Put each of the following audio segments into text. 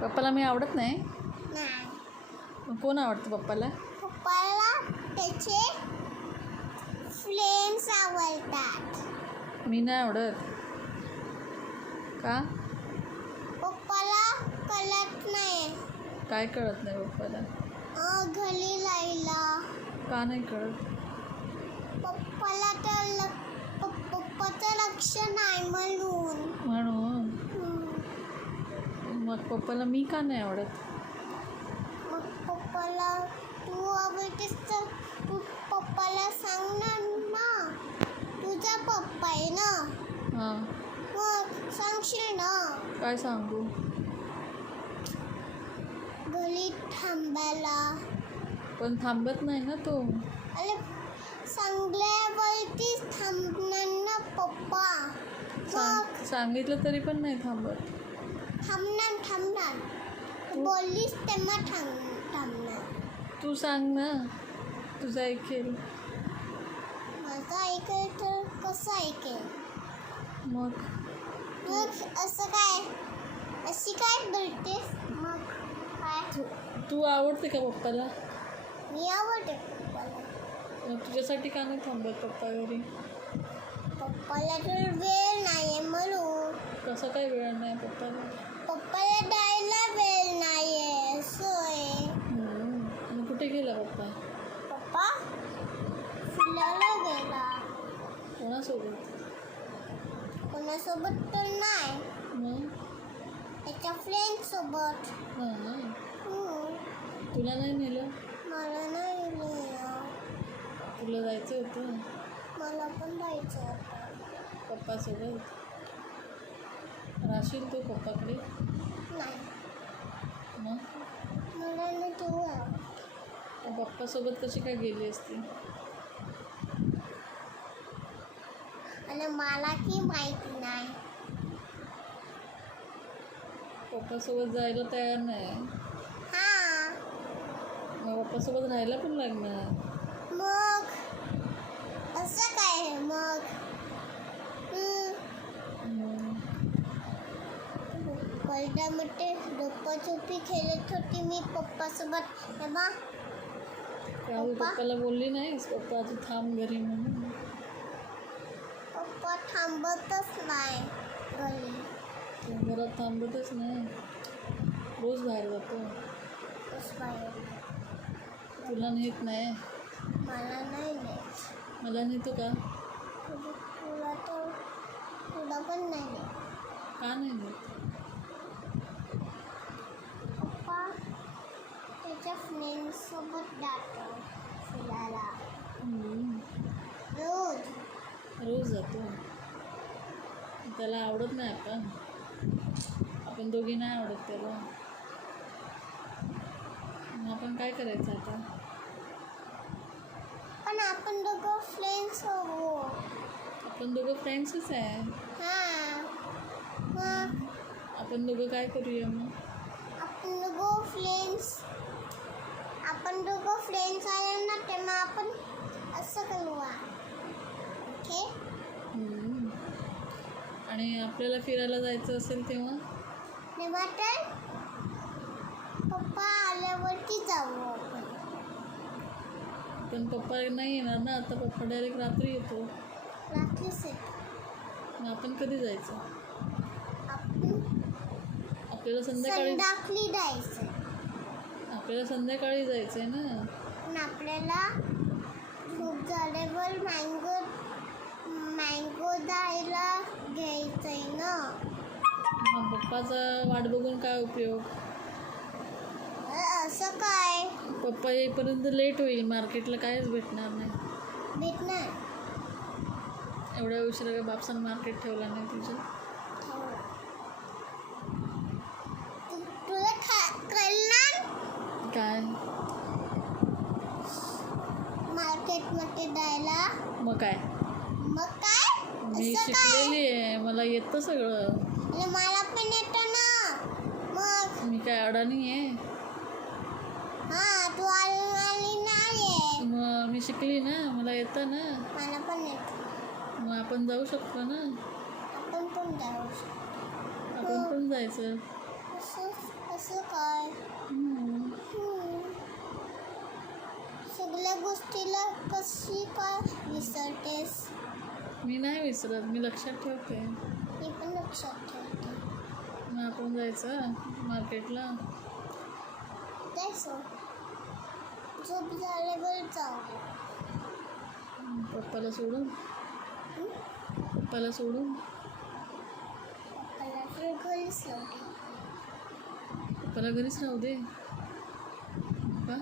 पप्पाला मी आवडत नाही. नाही. मग कोण आवडतं पप्पाला? पप्पाला त्याचे फ्रेंड्स आवडतात. मी नाही आवडत. का? पप्पाला कळत नाही. काय कळत नाही पप्पाला? घरी लायला. का नाही कळत? पप्पाला तर पप्पाचं लक्ष नाही म्हणून. म्हणून मग पप्पाला मी का नाही आवडत? मग पप्पाला तू आवडतेस तर तू पप्पाला सांगणार ना. तुझा पप्पा आहे ना. हां. मग सांगशील ना. काय सांगू? घरी थांबायला. पण थांबत नाही ना तो. अरे सांगल्यावरतीच थांबणार ना पप्पा. मग सांगितलं तरी पण नाही थांबत. थांबणार. बोललीस तेव्हा थांबणार. तू सांग ना, तुझं ऐकेल. माझं ऐकेल तर कसं ऐकेल? मग असं काय अशी काय बोलतेस? मग काय? तू आवडते का पप्पाला? मी आवडते पप्पाला. मग तुझ्यासाठी का नाही थांबत पप्पा घरी? पप्पाला तर वेळ नाही आहे म्हणून. कसं काय वेळ नाही पप्पाला? पप्पाला द्यायला वेळ नाही आहे असं आहे. मग कुठे गेला पप्पा? पप्पा फिरायला गेला. कोणासोबत? कोणासोबत तर नाही. मग त्याच्या फ्रेंडसोबत. हां. तुला नाही नेलं? मला नाही नेलं. तुला जायचं होतं मला पण जायचं होतं. पप्पासोबत. राहशील तू पप्पाकडे? नाही. मग मला नाही तू पप्पासोबत कशी काय गेली असती? आणि मला की माहिती नाही. पप्पासोबत जायला तयार नाही. हां. मग पप्पासोबत राहायला पण लागणार. मग असं काय आहे मग? वर्गामध्ये लपाछपी खेळत होती मी पप्पासोबत तेव्हा. राहुल पप्पाला बोलली नाहीस पप्पा तू थांब घरी म्हणून? पप्पा थांबतच नाही घरी. तू घरात थांबतच नाही. रोज बाहेर जातो. तुला नेत नाही? मला नाही नेत. मला नेतो का? तुला पण नाही नेत. का नाही नेत? पप्पा त्याच्या फ्रेंड्ससोबत जातो फिरायला. रोज जातो. त्याला आवडत नाही आपण दोघी नाही आवडत त्याला. मग आपण काय करायचं आता? पण आपण दोघं फ्रेंड्स होऊ. आपण दोघं फ्रेंड्सच आहे. हां. मग आपण दोघं काय करूया मग? आपण दोघं फ्रेंड्स आहे ना तेव्हा आपण असं करूया. ओके. आणि आपल्याला फिरायला जायचं असेल तेव्हा तर पप्पा आल्यावरती जाऊ आपण. पण पप्पा नाही येणार ना आता. पप्पा डायरेक्ट रात्री येतो. रात्रीच येतो. मग आपण कधी जायचं? आपल्याला संध्याकाळी जायचं. आपल्याला संध्याकाळी जायचं आहे ना. पण आपल्याला खूप झाल्यावर मँगो द्यायला घ्यायचं आहे ना. मग पप्पाचा वाट बघून काय उपयोग? असं काय? पप्पा येईपर्यंत लेट होईल. मार्केटला काहीच भेटणार नाही. भेटणार. एवढ्या उशिरा का बापसानं मार्केट ठेवला नाही तुझं? तुला कळणार काय? मार्केटमध्ये द्यायला. मग काय? असं मी काय? शिकलेली आहे. मला येतं सगळं. आणि मला पण येतं ना. मग मी काय अडाणी आहे? हां तू आली नाही. मग मी शिकली ना. मला येतं ना. मला पण येतं. मग आपण जाऊ शकतो ना. आपण पण जाऊ शकतो. आपण पण जायचं. असं कसं काय सगळ्या गोष्टीला कशी काय विसरतेस? मी नाही विसरत, मी लक्षात ठेवते. मी पण लक्षात ठेवते. मग आपण जायचं मार्केटला. जायचं झोप झाल्यावर जाऊ. पप्पाला सोडून पप्पाला सोडून पप्पाला तर घरीच लावते. पप्पाला घरीच राहू दे का?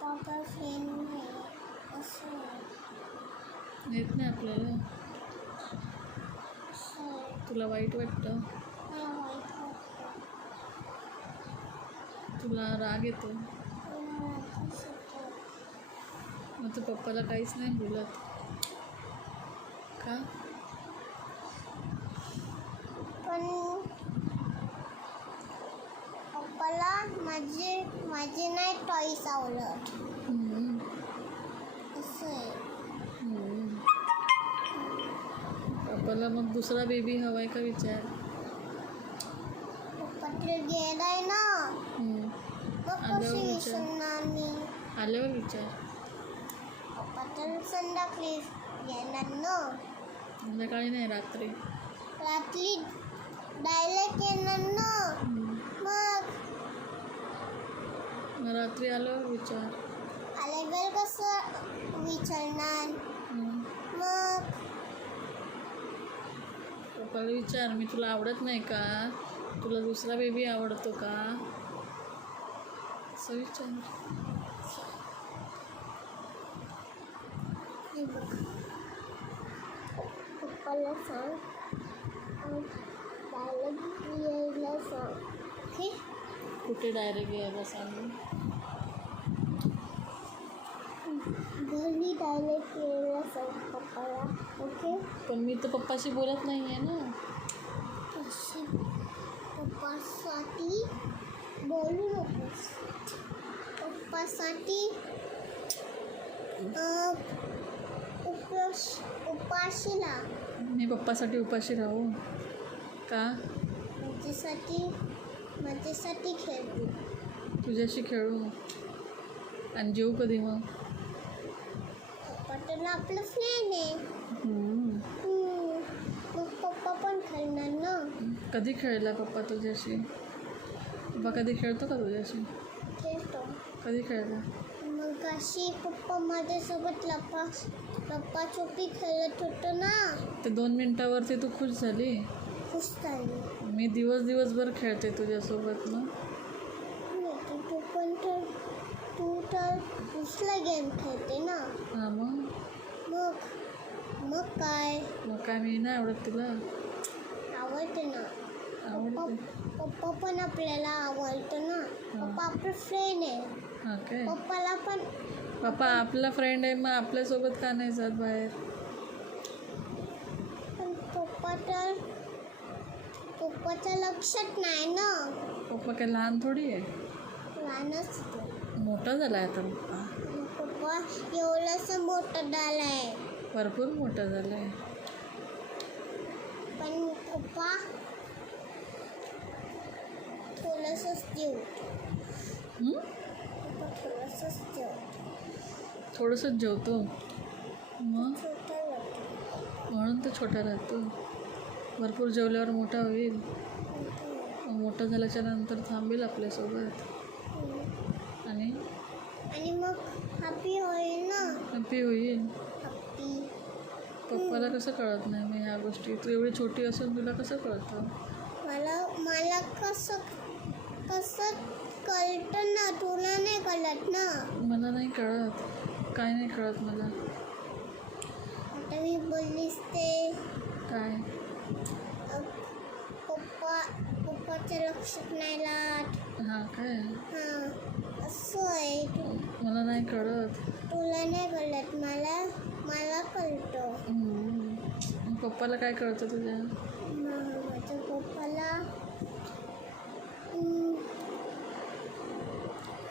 पप्पा फ्रेंड नाही असं येत नाही आपल्याला. तुला वाईट वाटतं, मला वाईट वाटतं. तुला राग येतो. मला रागच येतो. मग तू पप्पाला काहीच नाही बोलत का? पण पप्पाला माझे नाही टॉईस आवडत. असं आहे. पप्पाला मग दुसरा बेबी हवाय का विचार. पप्पा तर गेलाय ना, मग आल्यावर कशी विचार. विसरणार मी? आल्यावर विचार. पप्पा तर संध्याकाळी येणार ना. संध्याकाळी नाही, रात्री. रात्री डायरेक्ट येणार ना. मग रात्री आल्यावर विचार. आल्यावर कसं विचारणार? मग पप्पाला विचार, मी तुला आवडत नाही का? तुला दुसरा बेबी आवडतो का? असं विचार. हे बघ, पप्पाला सांग डायरेक्ट यायला सांग. ओके? कुठे डायरेक्ट यायला सांगू? घरी डायरेक्ट यायला सांग पप्पाला. ओके? पण मी तर पप्पाशी बोलत नाही आहे ना. अशी पप्पासाठी बोलू नकोस. पप्पासाठी उपाशी ला. मी पप्पासाठी उपाशी राहू का? माझ्यासाठी खेळू. तुझ्याशी खेळू आणि जेवू कधी मग? पप्पा तर आपलं फ्रेंड आहे. मग पप्पा पण खेळणार ना. कधी खेळला पप्पा तुझ्याशी? पप्पा कधी खेळतो का तुझ्याशी? खेळतो. कधी खेळला? मग अशी पप्पा माझ्यासोबत लप्पा छुपी खेळत होतं ना. ते 2 मिनिटावरती तू खुश झाली. खुश झाली. मी दिवसभर खेळते तुझ्यासोबत ना. तू तर दुसरा गेम खेळते ना. हां मग काय? मग काय मी नाही आवडत तुला? आवडते ना. आवडते. पप्पा पण आपल्याला आवडतं ना. पप्पा आपलं फ्रेंड आहे. हां काय? पप्पाला पण पप्पा आपला फ्रेंड आहे, मग आपल्यासोबत का नाही जात बाहेर? पण पप्पाच्या लक्षात नाही ना. पप्पा काय लहान थोडी आहे, लहानच तो. मोठा झाला आहे आता पप्पा. पप्पा एवढंसं मोठं झालंय. भरपूर मोठा झाला आहे. पण पप्पा थोडंसंच जेवतो. पप्पा थोडंसंच जेवतो. थोडंसंच जेवतो मग, छोटा वाटतो. म्हणून तर छोटा राहतो. भरपूर जेवल्यावर मोठा होईल. मोठा झाल्याच्या नंतर थांबेल आपल्यासोबत आणि मग हॅपी होईल ना. हॅपी होईल. हॅपी. पप्पाला कसं कळत नाही मग ह्या गोष्टी? तू एवढी छोटी असून तुला कसं कळतं? मला कसं कळतं ना. तुला नाही कळत ना. मला नाही कळत. काय नाही कळत मला. आता मी बोललीस ते काय? पप्पाच्या लक्षात नाही राहत. हां काय? हां असं आहे. मला नाही कळत. तुला नाही कळत. मला कळतं. पप्पाला काय कळतं तुझ्या? माझ्या पप्पाला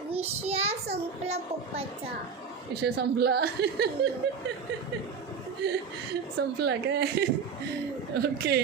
विषय संपला पप्पाचा. विषय संपला. संपला काय? ओके.